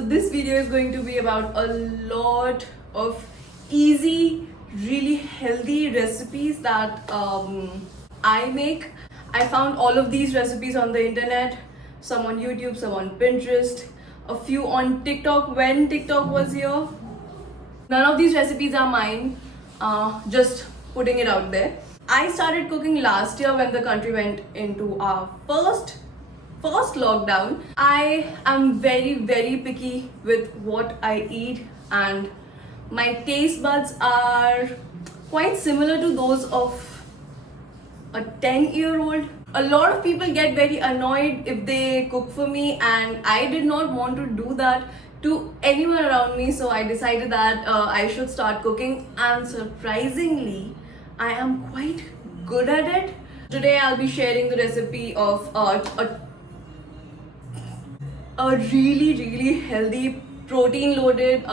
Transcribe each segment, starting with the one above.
So this video is going to be about a lot of easy, really healthy recipes that I make. I found all of these recipes on the internet, some on YouTube, some on Pinterest, a few on TikTok when TikTok was here. None of these recipes are mine, just putting it out there. I started cooking last year when the country went into our first lockdown. I am very picky with what I eat, and my taste buds are quite similar to those of a 10-year-old. A lot of people get very annoyed if they cook for me, and I did not want to do that to anyone around me, so I decided that I should start cooking, and surprisingly I am quite good at it. Today I'll be sharing the recipe of a really healthy protein loaded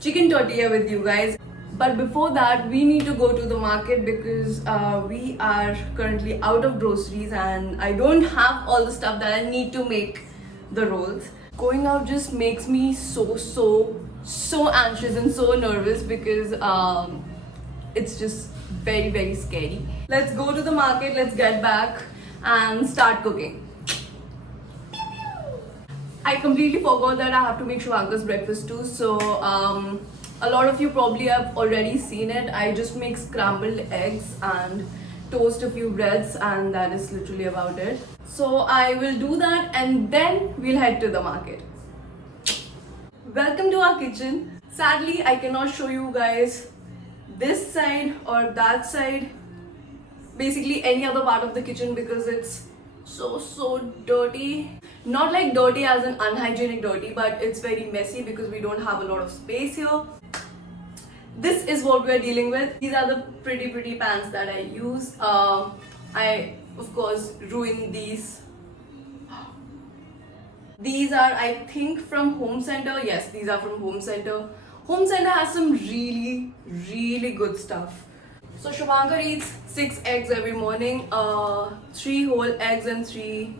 chicken tortilla with you guys. But before that, we need to go to the market because we are currently out of groceries and I don't have all the stuff that I need to make the rolls. Going out just makes me so anxious and so nervous because it's just very scary. Let's go to the market, let's get back and start cooking. I completely forgot that I have to make Shubhankar's breakfast too, so a lot of you probably have already seen it. I just make scrambled eggs and toast a few breads, and that is literally about it. So I will do that and then we'll head to the market. Welcome to our kitchen. Sadly, I cannot show you guys this side or that side, basically any other part of the kitchen, because it's so dirty. Not like dirty as an unhygienic dirty, but it's very messy because we don't have a lot of space here. This is what we're dealing with. These are the pretty pans that I use. I of course ruin these. These are, I think, from Home Center. Yes, these are from Home Center. Home Center has some really good stuff. So Shubhankar eats 6 eggs every morning, 3 whole eggs and 3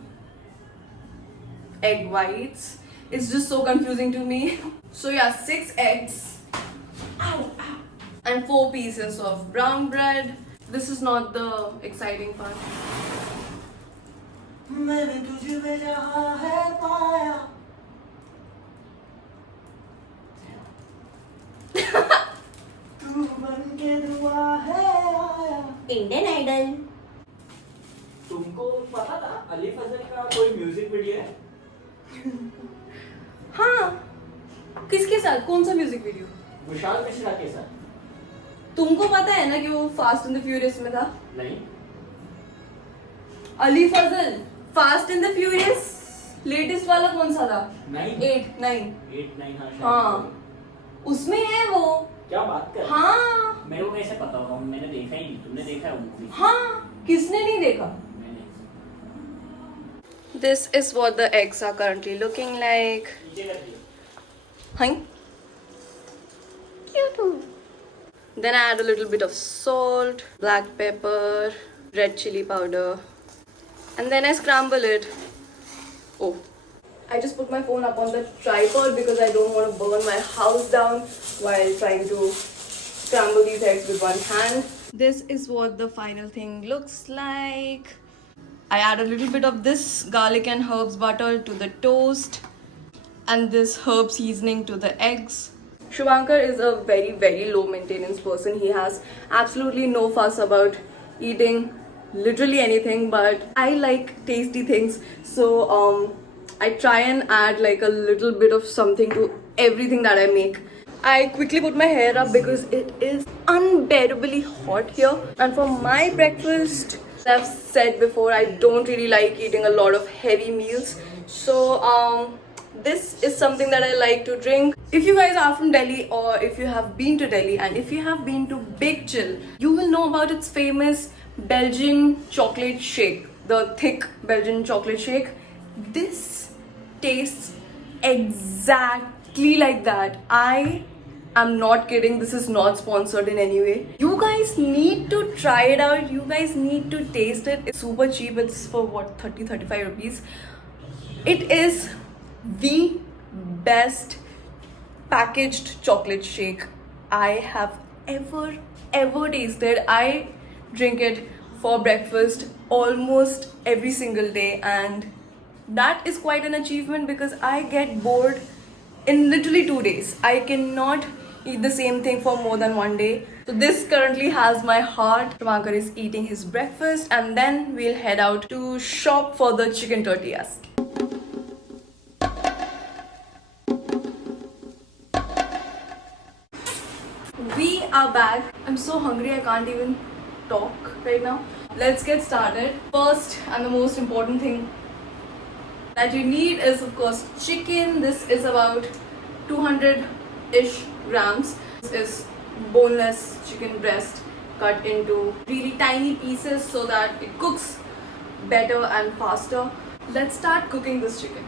egg whites. It's just so confusing to me. So yeah, 6 eggs and 4 pieces of brown bread. This is not the exciting part. Indian Idol. तुमको पता था अली फजल का कोई music video है? हाँ, किसके साथ? कौन सा म्यूजिक वीडियो? विशाल मिश्रा के साथ। तुमको पता है ना कि वो फास्ट एंड द फ्यूरियस में था? नहीं। Ali Fazal fast and the furious latest वाला कौन सा था? 8 9 हाँ, उसमें है वो। क्या बात कर? हाँ, मेरे को कैसे पता होगा? मैंने देखा ही नहीं। तुमने देखा है वो मूवी? हाँ, किसने नहीं देखा? मैंने। This is what the eggs are currently looking like. नीचे कर दिया। Hi. Cute. Then I add a little bit of salt, black pepper, red chili powder, and then I scramble it. Oh, I just put my phone up on the tripod because I don't want to burn my house down while trying to scramble these eggs with one hand. This is what the final thing looks like. I add a little bit of this garlic and herbs butter to the toast and this herb seasoning to the eggs. Shubhankar is a very low maintenance person. He has absolutely no fuss about eating literally anything, but I like tasty things, so I try and add like a little bit of something to everything that I make. I quickly put my hair up because it is unbearably hot here, and for my breakfast, as I've said before, I don't really like eating a lot of heavy meals, so this is something that I like to drink. If you guys are from Delhi, or if you have been to Delhi, and if you have been to Big Chill, you will know about its famous Belgian chocolate shake, the thick Belgian chocolate shake. This tastes exactly like that. I am not kidding. This is not sponsored in any way. You guys need to try it out. You guys need to taste it. It's super cheap. It's for what, 30-35 rupees. It is the best packaged chocolate shake I have ever tasted. I drink it for breakfast almost every single day, and that is quite an achievement because I get bored in literally 2 days. I cannot eat the same thing for more than 1 day. So this currently has my heart. Shubhankar is eating his breakfast and then we'll head out to shop for the chicken tortillas. We are back. I'm so hungry I can't even talk right now. Let's get started. First and the most important thing that you need is of course chicken. This is about 200-ish grams. This is boneless chicken breast cut into really tiny pieces so that it cooks better and faster. Let's start cooking this chicken.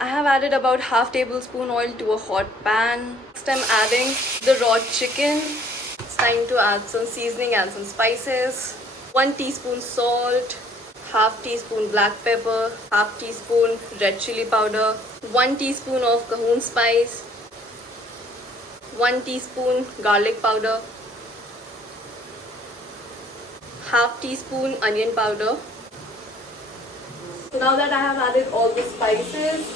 I have added about half tablespoon oil to a hot pan. Next I'm adding the raw chicken. It's time to add some seasoning and some spices. 1 teaspoon salt, half teaspoon black pepper, half teaspoon red chili powder, 1 teaspoon of Cajon spice, 1 teaspoon garlic powder, half teaspoon onion powder. So now that I have added all the spices,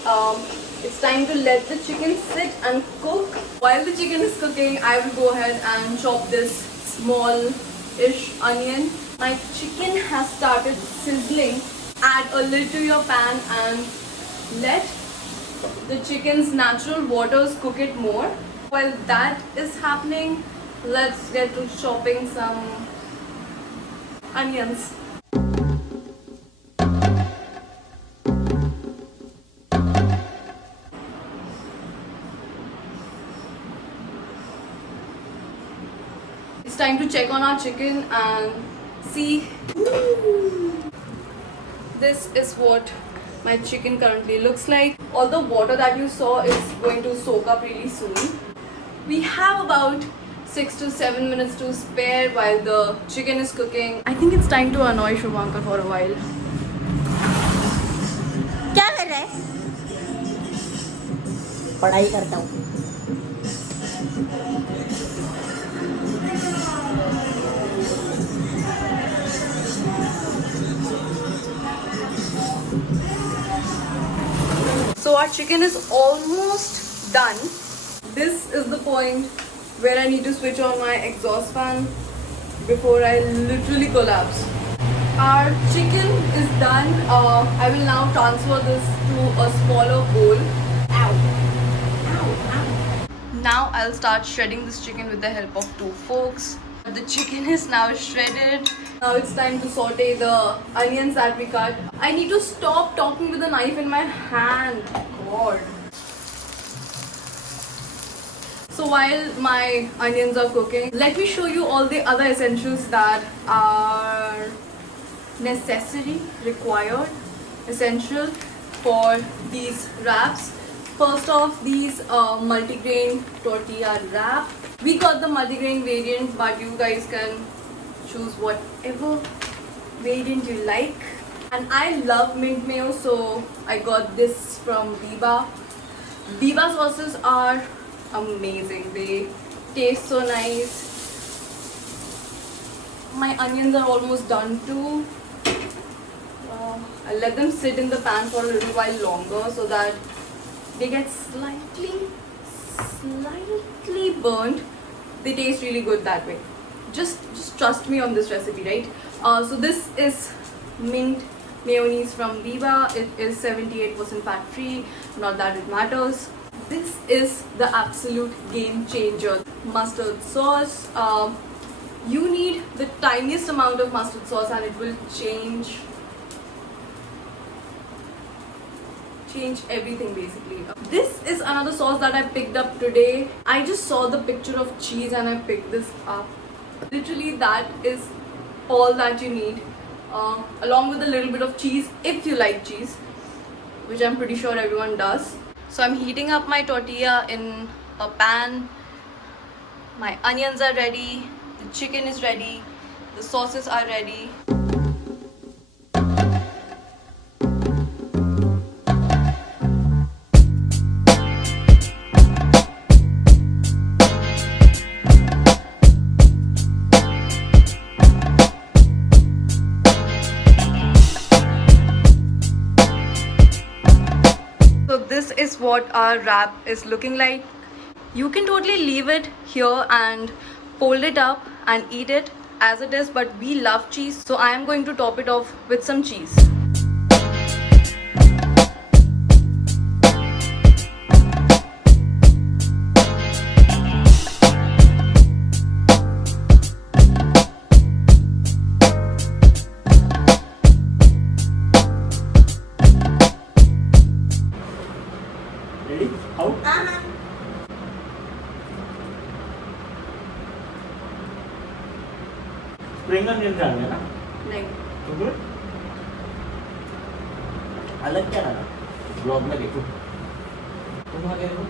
it's time to let the chicken sit and cook. While the chicken is cooking, I will go ahead and chop this small-ish onion. My chicken has started sizzling. Add a lid to your pan and let the chicken's natural waters cook it more. While that is happening, let's get to chopping some onions. It's time to check on our chicken and see. This is what my chicken currently looks like. All the water that you saw is going to soak up really soon. We have about 6 to 7 minutes to spare while the chicken is cooking. I think it's time to annoy Shubhankar for a while. क्या कर रहा है? पढ़ाई करता हूँ. So our chicken is almost done. This is the point where I need to switch on my exhaust fan before I literally collapse. Our chicken is done. I will now transfer this to a smaller bowl. Ow. Ow, ow. Now I'll start shredding this chicken with the help of 2 forks. The chicken is now shredded. Now it's time to saute the onions that we cut. I need to stop talking with the knife in my hand. God. So while my onions are cooking, let me show you all the other essentials that are necessary, required, essential for these wraps. First off, these multigrain tortilla wrap. We got the multigrain variant, but you guys can choose whatever variant you like. And I love mint mayo, so I got this from Biba. Biba sauces are amazing. They taste so nice. My onions are almost done too. I'll let them sit in the pan for a little while longer so that they get slightly burnt. They taste really good that way. Just trust me on this recipe, right? So this is mint mayonnaise from Biba. It is 78% fat free. Not that it matters. This is the absolute game changer. Mustard sauce. You need the tiniest amount of mustard sauce and it will change everything basically. This is another sauce that I picked up today. I just saw the picture of cheese and I picked this up. Literally that is all that you need, along with a little bit of cheese if you like cheese, which I'm pretty sure everyone does. So I'm heating up my tortilla in a pan. My onions are ready, the chicken is ready, the sauces are ready. what our wrap is looking like. You can totally leave it here and fold it up and eat it as it is, but we love cheese, so I am going to top it off with some cheese. Ready? Out? Spring onion डालना है ना? नहीं, तो फिर अलग क्या डाला? Blog में देखो। तुम आगे देखो।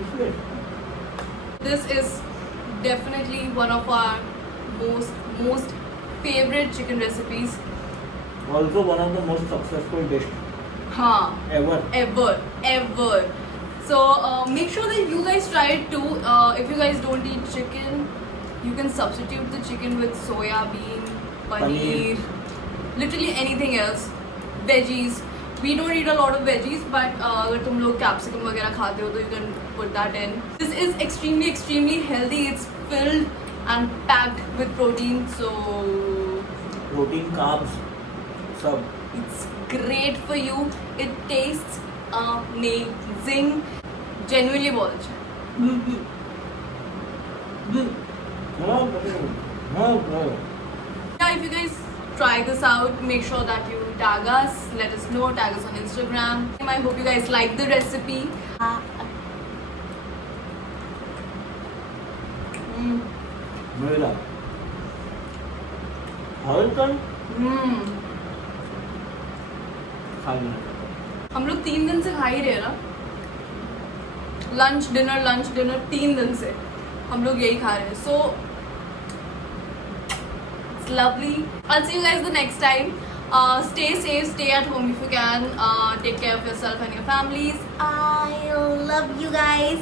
इसमें This is definitely one of our most favorite chicken recipes. also one of the most successful dish हाँ, ever. ever. So make sure that you guys try it too. If you guys don't eat chicken, you can substitute the chicken with soya bean, paneer, literally anything else, veggies. We don't eat a lot of veggies, but अगर तुम लोग capsicum वगैरह खाते हो तो you can put that in. This is extremely healthy. It's filled and packed with protein, so Protein, carbs, सब. it's great for you. It tastes amazing. Genuinely बहुत अच्छा है. Yeah, if you guys try this out, make sure that you tag us, let us know, tag us on Instagram. I hope you guys like the recipe. मिला. हल्का खा लेना. हम लोग 3 दिन से खा ही रहे हैं ना. लंच डिनर 3 दिन से हम लोग यही खा रहे हैं. So it's lovely. I'll see you guys the next time. Stay safe, stay at home if you can. Take care of yourself and your families. I love you guys.